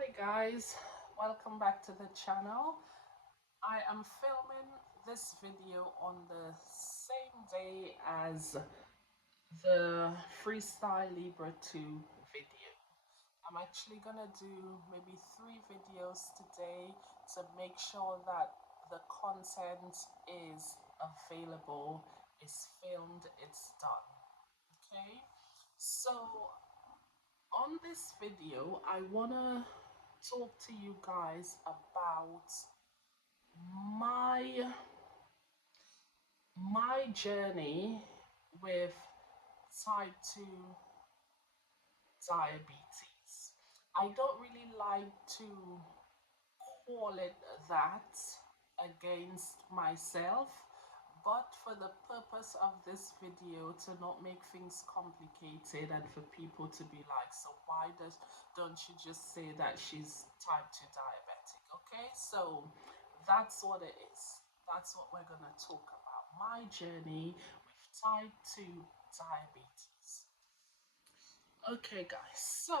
Hi guys, welcome back to the channel. I am filming this video on the same day as the Freestyle Libra 2 video. I'm actually gonna do maybe 3 videos today to make sure that the content is available, is filmed, it's done. Okay, so on this video, I wanna talk to you guys about my my journey with type 2 diabetes. I don't really like to call it that against myself, but for the purpose of this video to not make things complicated and for people to be like, so why don't you just say that she's type 2 diabetic? Okay, so that's what it is. That's what we're going to talk about, my journey with type 2 diabetes. Okay guys, so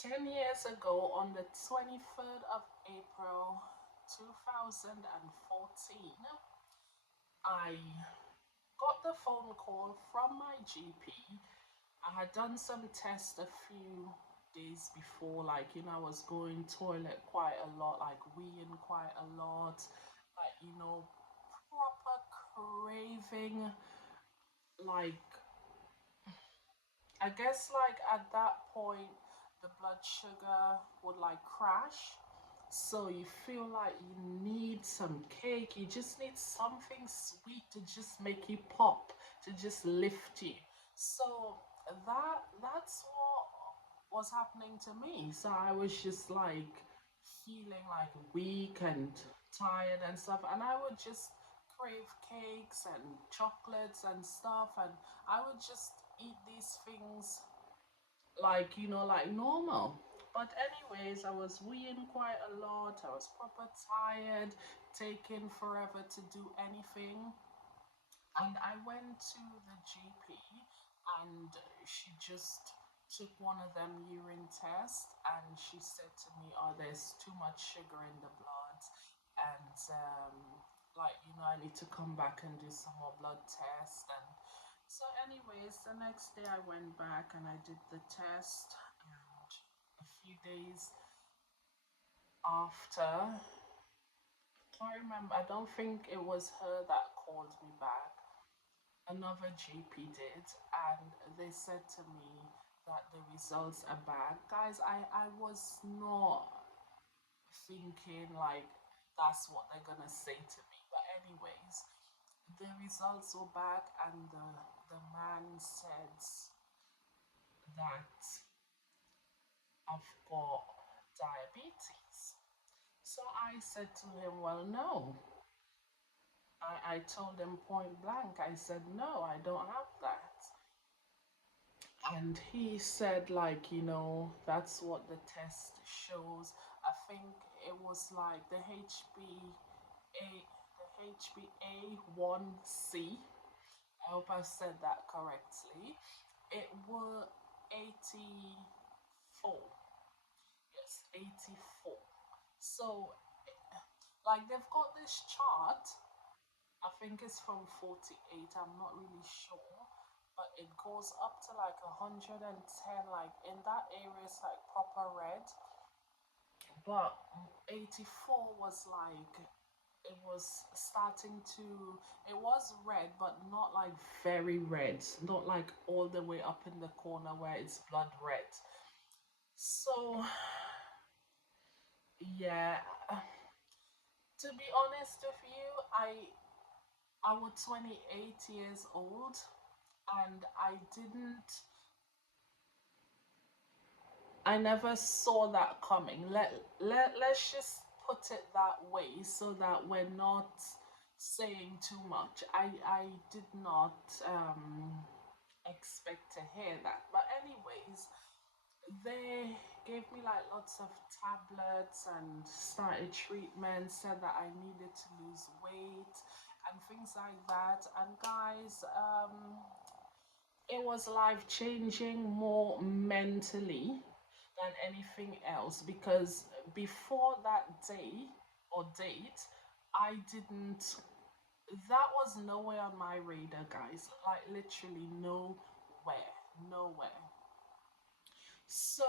10 years ago, on the 23rd of April 2014, I got the phone call from my GP. I had done some tests a few days before, like, I was going toilet quite a lot, like weeing quite a lot, like, proper craving, like, I guess like at that point the blood sugar would like crash. So you feel like you need some cake, you just need something sweet to just make you pop, to just lift you. So that's what was happening to me. So I was just like feeling like weak and tired and stuff, and I would just crave cakes and chocolates and stuff, and I would just eat these things like like normal. But anyways, I was weeing quite a lot, I was proper tired, taking forever to do anything, and I went to the GP, and she just took one of them urine tests, and she said to me, oh, there's too much sugar in the blood, and like, I need to come back and do some more blood tests. And so anyways, the next day I went back and I did the test, and a few days after, I can't remember, I don't think it was her that called me back, another GP did, and they said to me that the results are bad. Guys, I was not thinking like that's what they're gonna say to me. But anyways, the results were back, and the man said that I've got diabetes. So I said to him, well, no. I told him point blank, I said, no, I don't have that. And he said, like, that's what the test shows. I think it was like the HbA1c. I hope I said that correctly. It were 84. Yes, 84. So, like, they've got this chart. I think it's from 48. I'm not really sure, but it goes up to like 110. Like in that area, it's like proper red. But 84 was like, it was starting to, it was red, but not like very red, not like all the way up in the corner where it's blood red. So yeah, to be honest with you, I was 28 years old, and I never saw that coming. Let's just put it that way so that we're not saying too much. I did not expect to hear that. But anyways, they gave me like lots of tablets and started treatment, said that I needed to lose weight and things like that. And guys, it was life changing, more mentally. than anything else, because before that day or date, I didn't, that was nowhere on my radar, guys. Like literally nowhere, nowhere. So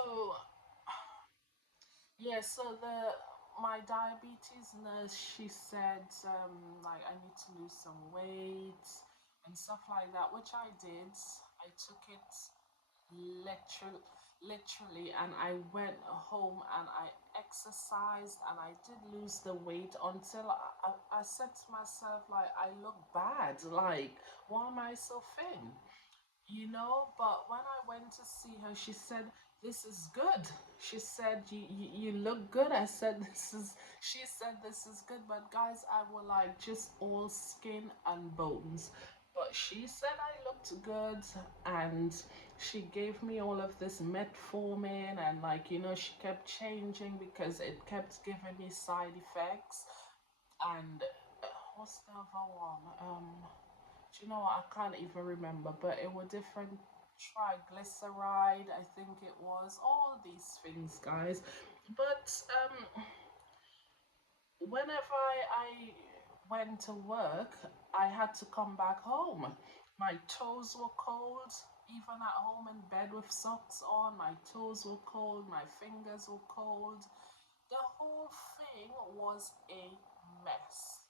yeah, so the my diabetes nurse, she said like I need to lose some weight and stuff like that, which I did. I took it literally, and I went home and I exercised and I did lose the weight until I said to myself like I look bad, like why am I so thin? But when I went to see her, she said, "This is good." She said, you look good." I said, "This is," she said, "This is good." But guys, I was like just all skin and bones. But she said I looked good, and she gave me all of this metformin, and like, she kept changing because it kept giving me side effects. And what's the other one? Do you know what? I can't even remember, but it were different triglyceride, I think it was. All these things, guys. But whenever I went to work, I had to come back home. My toes were cold, even at home in bed with socks on. My toes were cold, my fingers were cold. The whole thing was a mess.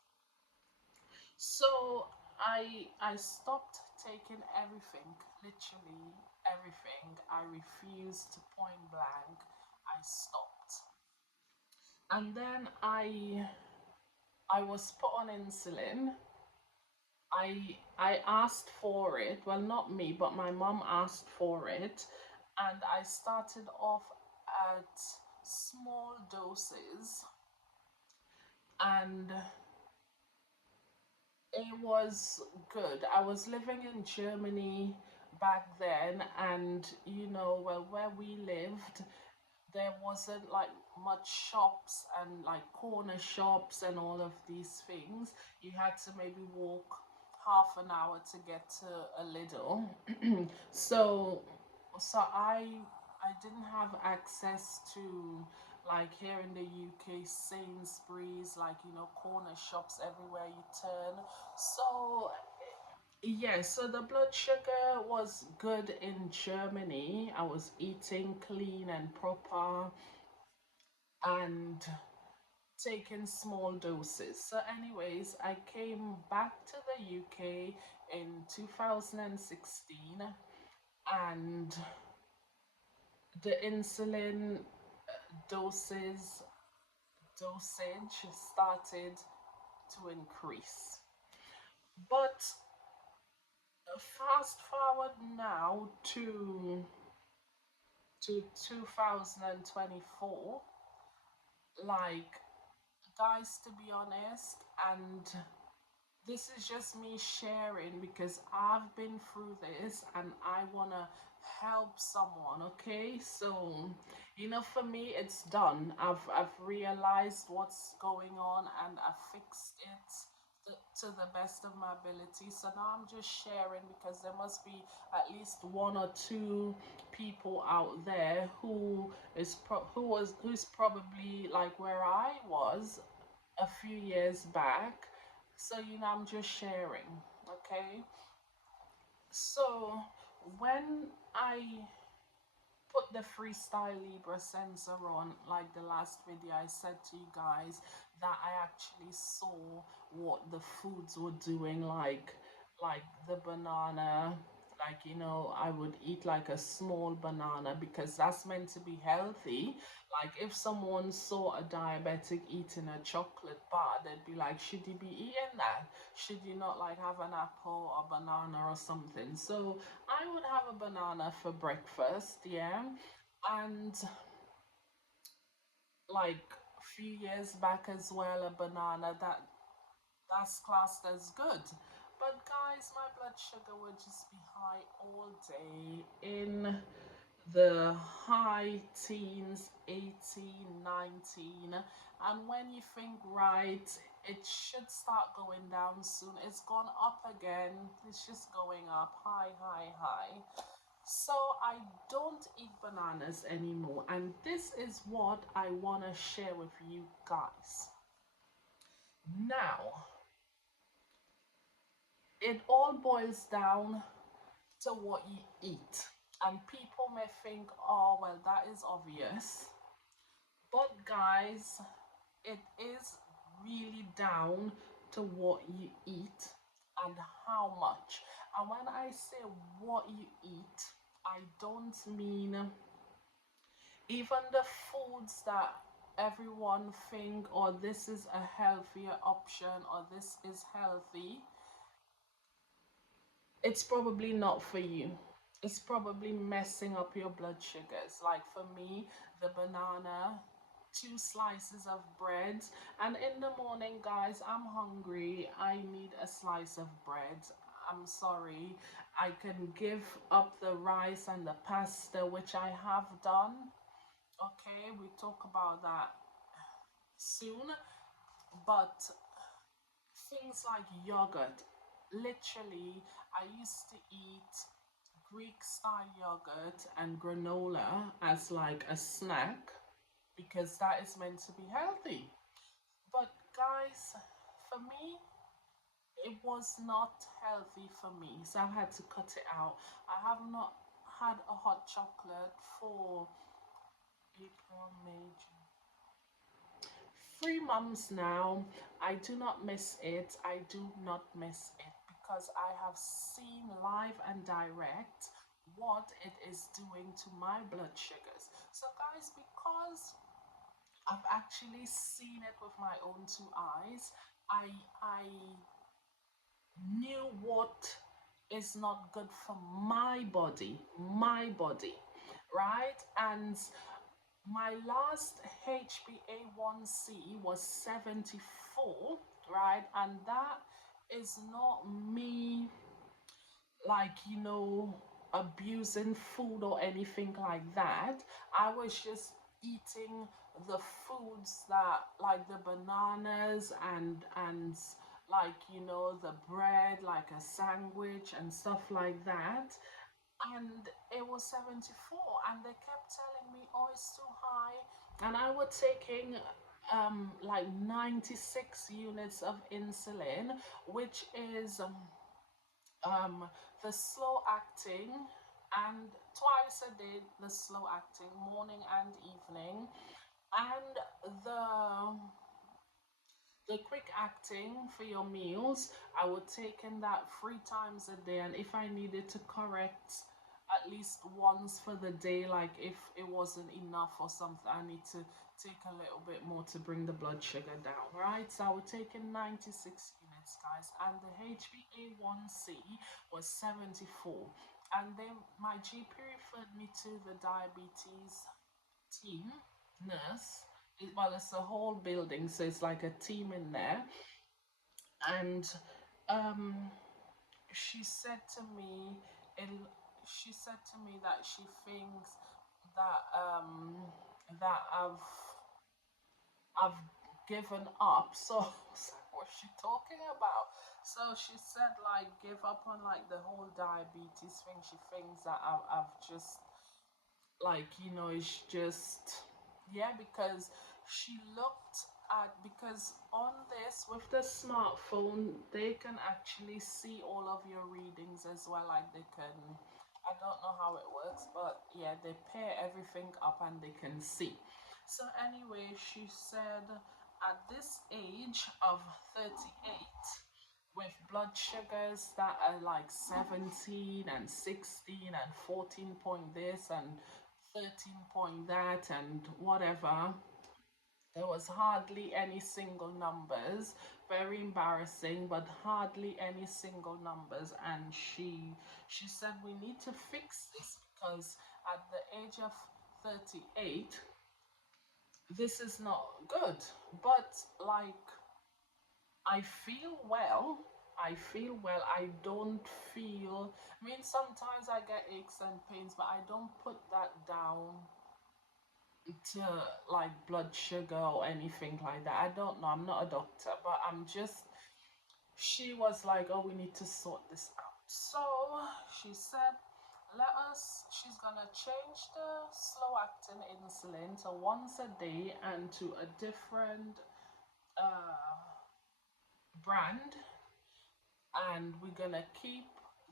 So I stopped taking everything, literally everything. I refused to point blank. I stopped. And then I was put on insulin. I asked for it. Well, not me, but my mom asked for it, and I started off at small doses, and it was good. I was living in Germany back then, and well, where we lived, there wasn't like much shops and like corner shops and all of these things. You had to maybe walk half an hour to get to a little. so so I didn't have access to, like, here in the UK, Sainsbury's, like, corner shops everywhere you turn. So yeah, so the blood sugar was good in Germany. I was eating clean and proper and taking small doses. So, anyways, I came back to the UK in 2016, and the insulin doses dosage started to increase. But fast forward now to 2024, like, guys, to be honest, and this is just me sharing because I've been through this and I want to help someone, okay? So, for me it's done. I've realized what's going on and I've fixed it to the best of my ability. So now I'm just sharing because there must be at least one or two people out there who's probably like where I was a few years back. So, I'm just sharing, okay? So, when I put the Freestyle Libra sensor on, like the last video, I said to you guys that I actually saw what the foods were doing, like the banana. Like, I would eat like a small banana because that's meant to be healthy. Like, if someone saw a diabetic eating a chocolate bar, they'd be like, should you be eating that? Should you not like have an apple or banana or something? So I would have a banana for breakfast, yeah. And like a few years back as well, a banana that's classed as good. But guys, my blood sugar would just be high all day, in the high teens, 18, 19. And when you think, right, it should start going down soon, it's gone up again. It's just going up, high, high, high. So I don't eat bananas anymore. And this is what I want to share with you guys. Now, it all boils down to what you eat. And people may think, oh, well, that is obvious. But guys, it is really down to what you eat and how much. And when I say what you eat, I don't mean even the foods that everyone think, or this is a healthier option, or this is healthy. It's probably not for you. It's probably messing up your blood sugars. Like for me, the banana, two slices of bread, and in the morning, guys, I'm hungry. I need a slice of bread. I'm sorry. I can give up the rice and the pasta, which I have done. Okay, we talk about that soon. But things like yogurt, literally, I used to eat Greek style yogurt and granola as like a snack because that is meant to be healthy. But guys, for me, it was not healthy for me, so I had to cut it out. I have not had a hot chocolate for April, May, June, 3 months now. I do not miss it. I do not miss it because I have seen live and direct what it is doing to my blood sugars. So, guys, because I've actually seen it with my own two eyes, I knew what is not good for my body, right? And my last HbA1c was 74, right? And that is not me, like, abusing food or anything like that. I was just eating the foods that, like the bananas and like, the bread, like a sandwich and stuff like that. And it was 74, and they kept telling me, oh, it's too high. And I was taking like 96 units of insulin, which is um, the slow acting, and twice a day, the slow acting, morning and evening, and the quick acting for your meals. I would take in that 3 times a day, and if I needed to correct at least once for the day, like if it wasn't enough or something, I need to take a little bit more to bring the blood sugar down, right? So I would take in 96 units, guys, and the HbA1c was 74. And then my GP referred me to the diabetes team nurse. Well, it's a whole building, so it's like a team in there. And um, she said to me, it, she said to me that she thinks that that I've given up. So I was like, what's she talking about? So she said, like, give up on like the whole diabetes thing. She thinks that I've just, like, it's just, yeah, because she looked at, because on this with the smartphone they can actually see all of your readings as well, like they can, I don't know how it works, but yeah, they pair everything up and they can see. So anyway, she said at this age of 38, with blood sugars that are like 17 and 16 and 14 point this and 13 point that and whatever, there was hardly any single numbers. Very embarrassing, but hardly any single numbers. And she said we need to fix this because at the age of 38, this is not good. But like, I feel well. I feel well. I don't feel, I mean, sometimes I get aches and pains, but I don't put that down to like blood sugar or anything like that. I don't know. I'm not a doctor, but I'm just, she was like, oh, we need to sort this out. So she said, She's gonna change the slow acting insulin to once a day and to a different uh, brand, and we're gonna keep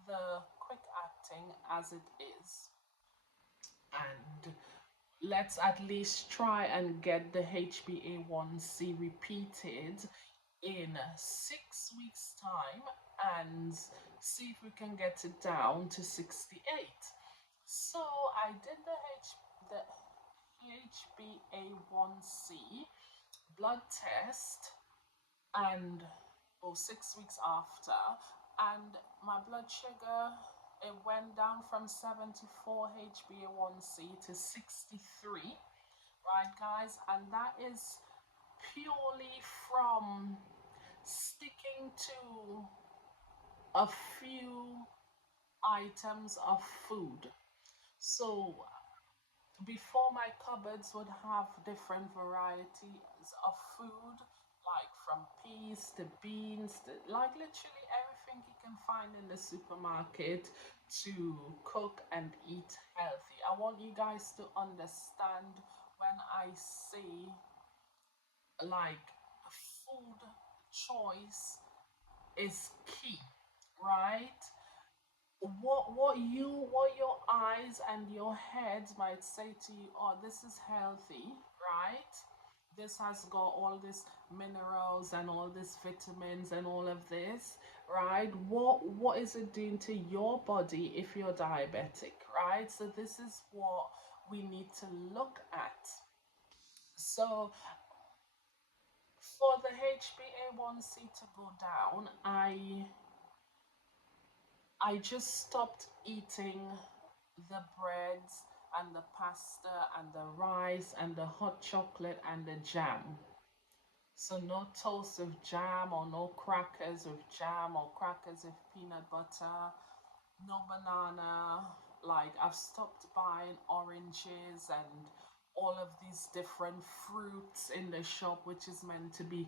the quick acting as it is. And let's at least try and get the HbA1c repeated in 6 weeks' time and see if we can get it down to 68. So I did the HbA1c blood test and 6 weeks after, and my blood sugar, it went down from 74 HbA1c to 63, right guys? And that is purely from sticking to a few items of food. So before, my cupboards would have different varieties of food, like from peas to beans to like literally everything you can find in the supermarket to cook and eat healthy. I want you guys to understand when I say like food choice is key, right? What your eyes and your head might say to you, oh, this is healthy, right? This has got all these minerals and all these vitamins and all of this, right? What is it doing to your body if you're diabetic, right? So this is what we need to look at. So for the HbA1c to go down, I just stopped eating the breads and the pasta and the rice and the hot chocolate and the jam. So no toast with jam or no crackers with jam or crackers with peanut butter, no banana. Like I've stopped buying oranges and all of these different fruits in the shop, which is meant to be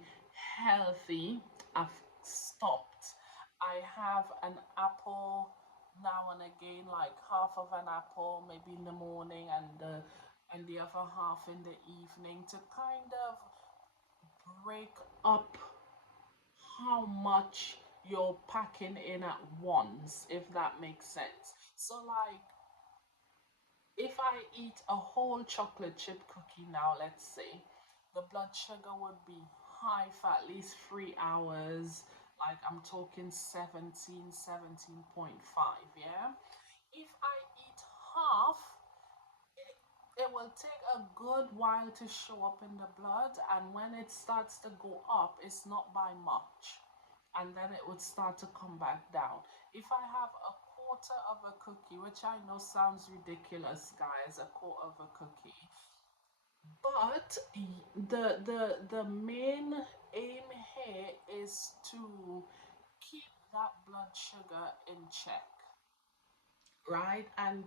healthy. I've stopped. I have an apple now and again, like half of an apple, maybe in the morning, and the other half in the evening to kind of break up how much you're packing in at once, if that makes sense. So, like, if I eat a whole chocolate chip cookie now, let's say, the blood sugar would be high for at least 3 hours. Like, I'm talking 17, 17.5, yeah? If I eat half, it will take a good while to show up in the blood, and when it starts to go up, it's not by much, and then it would start to come back down. If I have a quarter of a cookie, which I know sounds ridiculous, guys, a quarter of a cookie, but the main aim here is to keep that blood sugar in check, right? And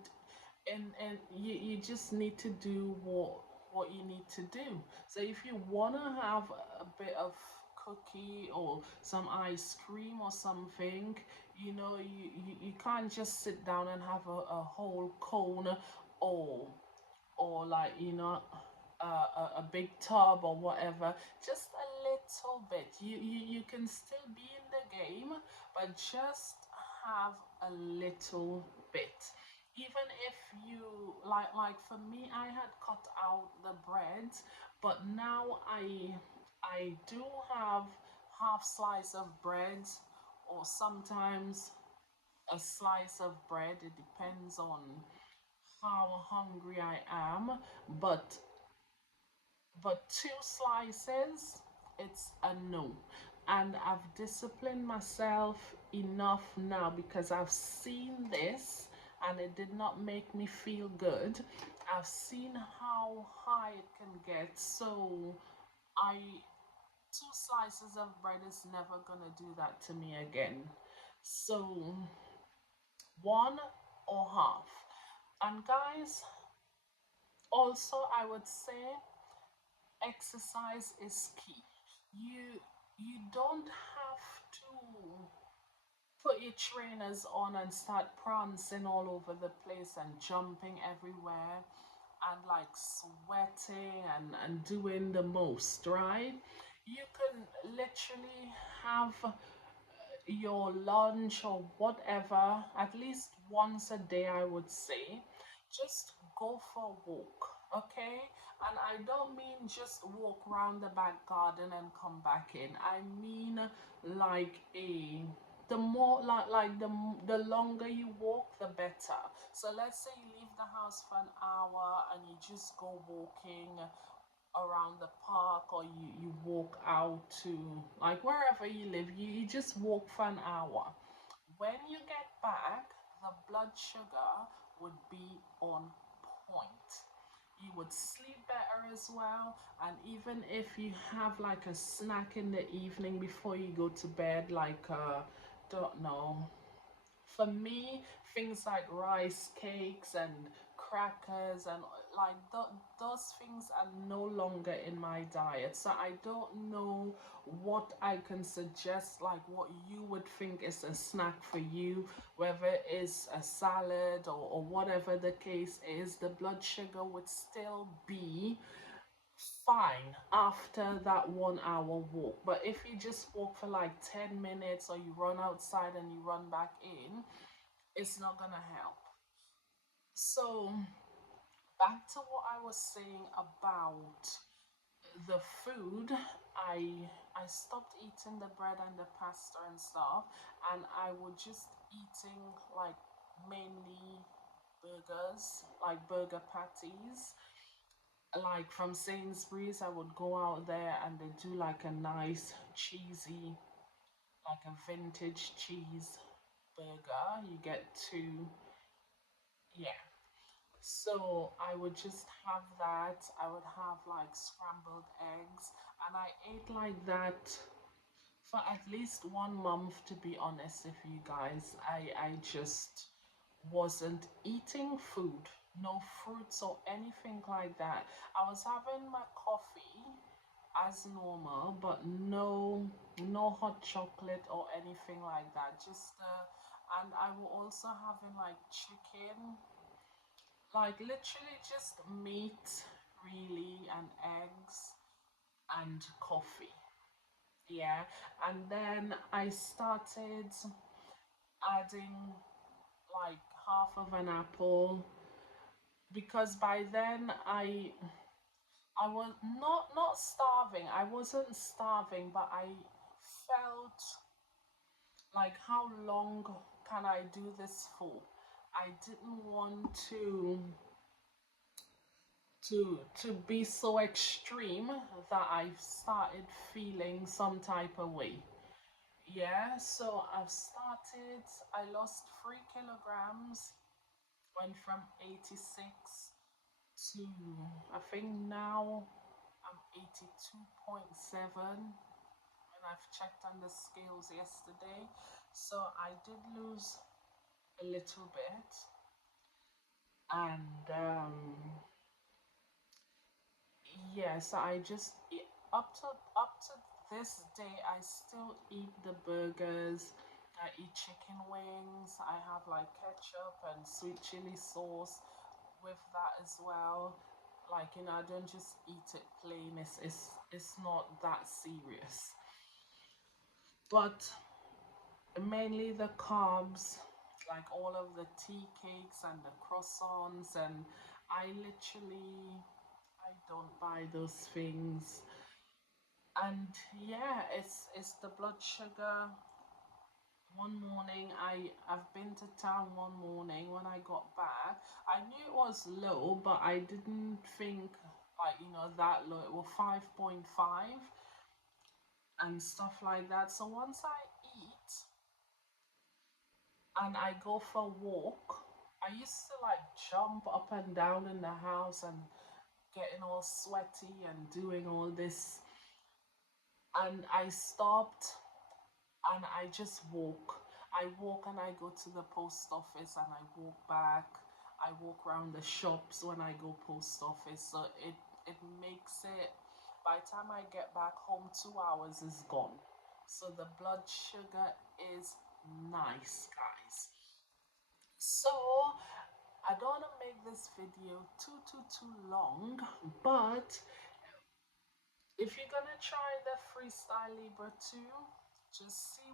you just need to do what you need to do. So if you want to have a bit of cookie or some ice cream or something, you can't just sit down and have a whole cone, or like a big tub or whatever. Just a little bit. You can still be in the game, but just have a little bit. Even if you like for me, I had cut out the bread, but now I do have half slice of bread, or sometimes a slice of bread. It depends on how hungry I am, but two slices, it's a no. And I've disciplined myself enough now because I've seen this and it did not make me feel good. I've seen how high it can get. So I two slices of bread is never gonna do that to me again. So one or half. And guys, also I would say exercise is key. You you don't have to put your trainers on and start prancing all over the place and jumping everywhere and like sweating and doing the most, right? You can literally have your lunch or whatever at least once a day, I would say. Just go for a walk, okay? And I don't mean just walk around the back garden and come back in. I mean like a the more the longer you walk, the better. So let's say you leave the house for an hour and you just go walking around the park, or you walk out to like wherever you live, you just walk for an hour. When you get back, the blood sugar would be on point. You would sleep better as well. And even if you have like a snack in the evening before you go to bed, like don't know, for me, things like rice cakes and crackers and like those things are no longer in my diet. So I don't know what I can suggest, like what you would think is a snack for you, whether it's a salad or whatever the case is. The blood sugar would still be fine after that 1 hour walk. But if you just walk for like 10 minutes or you run outside and you run back in, it's not gonna help. So back to what I was saying about the food. I stopped eating the bread and the pasta and stuff, and I would just eating like mainly burgers, like burger patties. Like from Sainsbury's, I would go out there and they do like a nice cheesy, like a vintage cheese burger. You get two, yeah. So I would just have that. I would have like scrambled eggs, and I ate like that for at least 1 month, to be honest with you guys. I just wasn't eating food, no fruits or anything like that. I was having my coffee as normal, but no hot chocolate or anything like that. Just and I will also having like chicken, like literally just meat, really, and eggs and coffee. Yeah, and then I started adding like half of an apple, because by then I was not starving. I wasn't starving, but I felt like, how long can I do this for? I didn't want to be so extreme that I started feeling some type of way. Yeah, so I've started, I lost 3 kilograms, went from 86 to, I think now I'm 82.7 when I've checked on the scales yesterday. So I did lose a little bit, and yeah, so I just up to this day I still eat the burgers. I eat chicken wings. I have like ketchup and sweet chili sauce with that as well. Like, I don't just eat it plain. It's not that serious. But mainly the carbs, like all of the tea cakes and the croissants, and I literally I don't buy those things. And yeah, it's the blood sugar. One morning, I've been to town one morning. When I got back, I knew it was low, but I didn't think like, that low. It was 5.5 and stuff like that. So once I eat and I go for a walk, I used to like jump up and down in the house and getting all sweaty and doing all this. And I stopped and I just walk. I walk and I go to the post office and I walk back. I walk around the shops when I go post office. So it makes it, by the time I get back home, 2 hours is gone. So the blood sugar is nice, guys. So I don't want to make this video too long, but if you're gonna try the Freestyle Libre 2, just see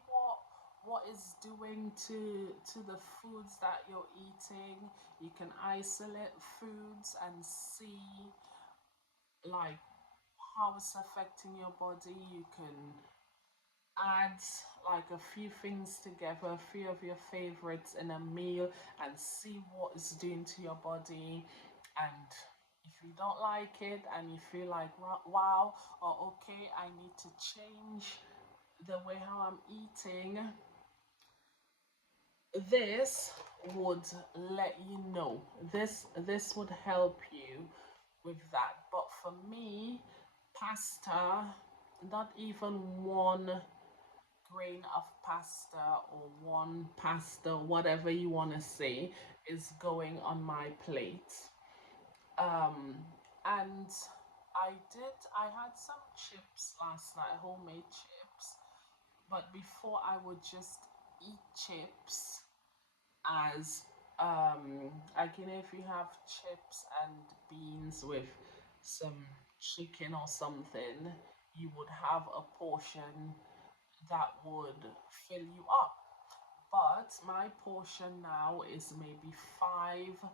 what is doing to the foods that you're eating. You can isolate foods and see like how it's affecting your body. You can add like a few things together, a few of your favorites in a meal, and see what it's doing to your body. And if you don't like it and you feel like wow, or okay, I need to change the way how I'm eating, this would let you know. This would help you with that. But for me, pasta, not even one grain of pasta or one pasta, whatever you want to say, is going on my plate. And I had some chips last night, homemade chips, but before I would just eat chips as like you know, if you have chips and beans with some chicken or something, you would have a portion that would fill you up. But my portion now is maybe 5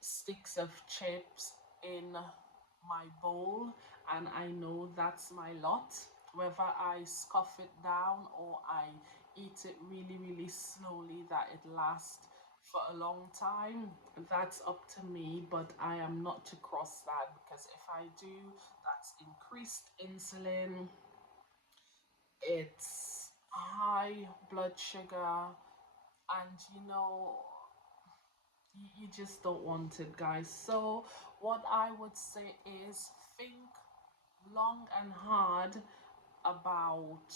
sticks of chips in my bowl, and I know that's my lot. Whether I scoff it down or I eat it really slowly that it lasts for a long time, that's up to me, but I am not to cross that, because if I do, that's increased insulin, it's high blood sugar, and you just don't want it, guys. So what I would say is think long and hard about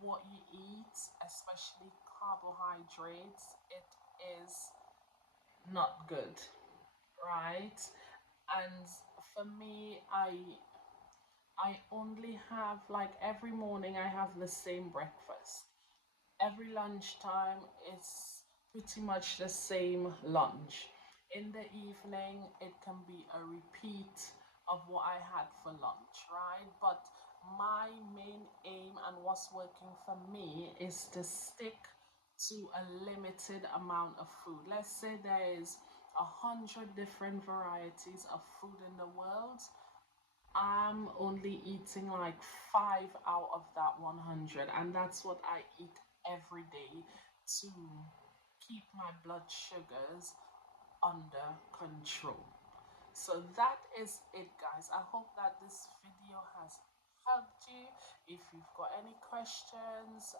what you eat, especially carbohydrates. It is not good, right? And for me, I only have, like, every morning I have the same breakfast. Every lunchtime is pretty much the same lunch. In the evening, it can be a repeat of what I had for lunch, right? But my main aim and what's working for me is to stick to a limited amount of food. Let's say there is 100 different varieties of food in the world. I'm only eating like 5 out of that 100, and that's what I eat every day to keep my blood sugars under control. So that is it, guys. I hope that this video has helped you. If you've got any questions,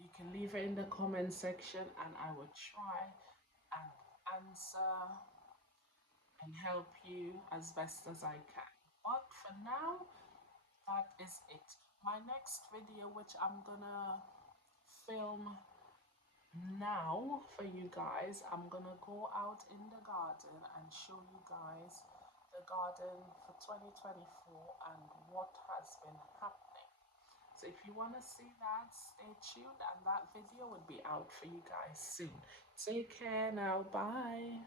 you can leave it in the comment section, and I will try and answer and help you as best as I can. But for now, that is it. My next video, which I'm gonna film now for you guys, I'm gonna go out in the garden and show you guys the garden for 2024 and what has been happening. So if you want to see that, stay tuned, and that video will be out for you guys soon. Take care now. Bye.